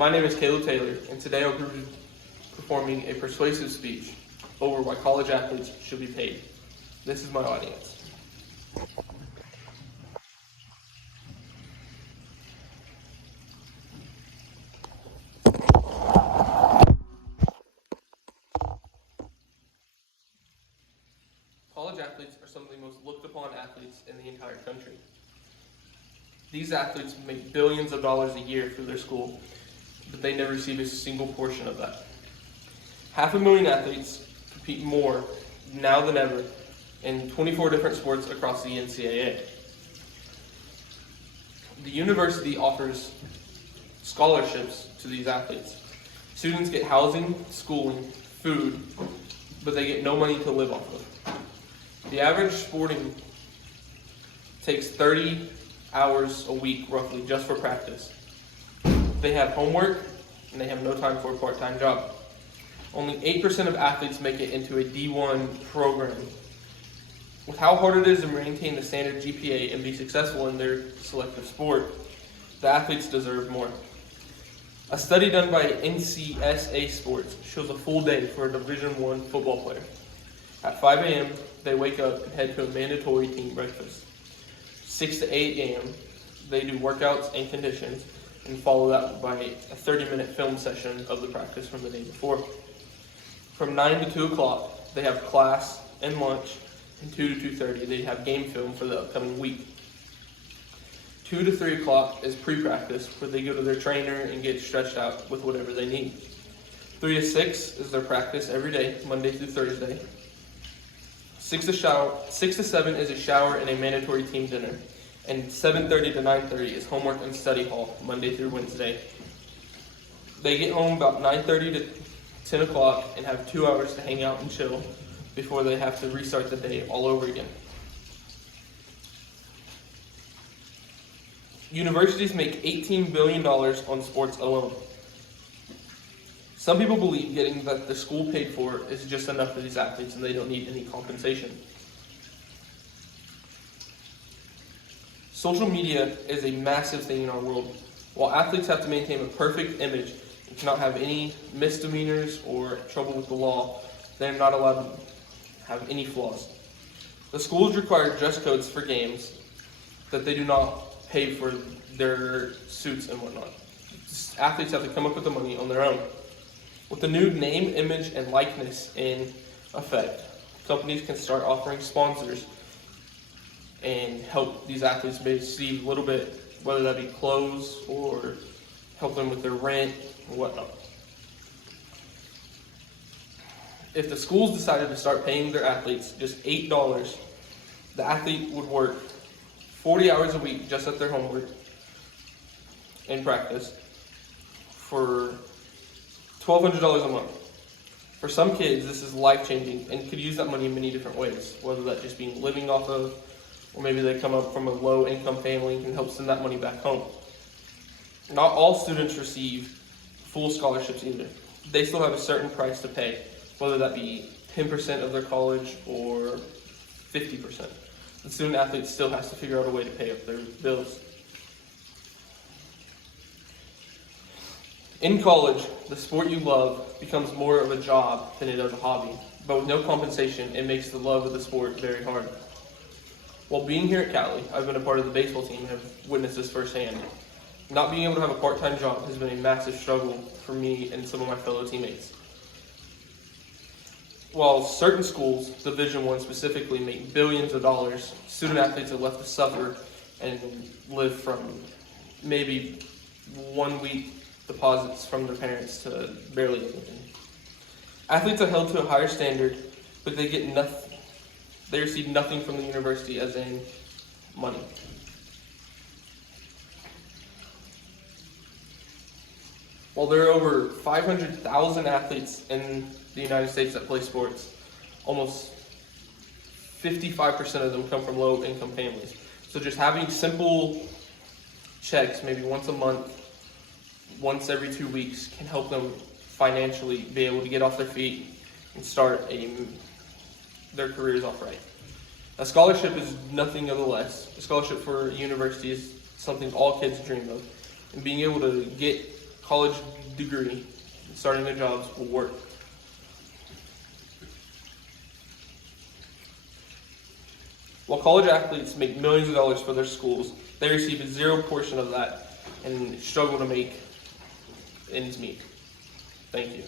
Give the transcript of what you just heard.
My name is Caleb Taylor, and today I'll be performing a persuasive speech over why college athletes should be paid. This is my audience. College athletes are some of the most looked upon athletes in the entire country. These athletes make billions of dollars a year through their school, but they never receive a single portion of that. 500,000 athletes compete more now than ever in 24 different sports across the NCAA. The university offers scholarships to these athletes. Students get housing, schooling, food, but they get no money to live off of. The average sporting takes 30 hours a week, roughly, just for practice. They have homework, and they have no time for a part-time job. Only 8% of athletes make it into a D1 program. With how hard it is to maintain the standard GPA and be successful in their selective sport, the athletes deserve more. A study done by NCSA Sports shows a full day for a Division I football player. At 5 a.m., they wake up and head to a mandatory team breakfast. 6 to 8 a.m., they do workouts and conditions, and follow that by a 30-minute film session of the practice from the day before. From 9 to 2 o'clock, they have class and lunch, and 2 to 2:30, they have game film for the upcoming week. 2 to 3 o'clock is pre-practice, where they go to their trainer and get stretched out with whatever they need. 3 to 6 is their practice every day, Monday through Thursday. 6 to 7 is a shower and a mandatory team dinner. And 7:30 to 9:30 is homework and study hall, Monday through Wednesday. They get home about 9:30 to 10 o'clock and have 2 hours to hang out and chill before they have to restart the day all over again. Universities make $18 billion on sports alone. Some people believe getting that the school paid for is just enough for these athletes and they don't need any compensation. Social media is a massive thing in our world. While athletes have to maintain a perfect image and cannot have any misdemeanors or trouble with the law, they're not allowed to have any flaws. The schools require dress codes for games that they do not pay for their suits and whatnot. Athletes have to come up with the money on their own. With the new name, image, and likeness in effect, companies can start offering sponsors and help these athletes receive a little bit, whether that be clothes or help them with their rent or whatnot. If the schools decided to start paying their athletes just $8, the athlete would work 40 hours a week just at their homework and practice for $1,200 a month. For some kids, this is life-changing and could use that money in many different ways, whether that just being living off of, or maybe they come up from a low-income family and can help send that money back home. Not all students receive full scholarships either. They still have a certain price to pay, whether that be 10% of their college or 50%. The student athlete still has to figure out a way to pay up their bills. In college, the sport you love becomes more of a job than it does a hobby, but with no compensation, it makes the love of the sport very hard. While being here at Cali, I've been a part of the baseball team and have witnessed this firsthand. Not being able to have a part-time job has been a massive struggle for me and some of my fellow teammates. While certain schools, Division I specifically, make billions of dollars, student athletes are left to suffer and live from maybe 1 week deposits from their parents to barely anything. Athletes are held to a higher standard, but they get nothing. They receive nothing from the university, as in money. While there are over 500,000 athletes in the United States that play sports, almost 55% of them come from low-income families. So just having simple checks, maybe once a month, once every 2 weeks, can help them financially be able to get off their feet and start their careers off right. A scholarship is nothing other less. A scholarship for a university is something all kids dream of. And being able to get college degree and starting their jobs will work. While college athletes make millions of dollars for their schools, they receive a zero portion of that and struggle to make ends meet. Thank you.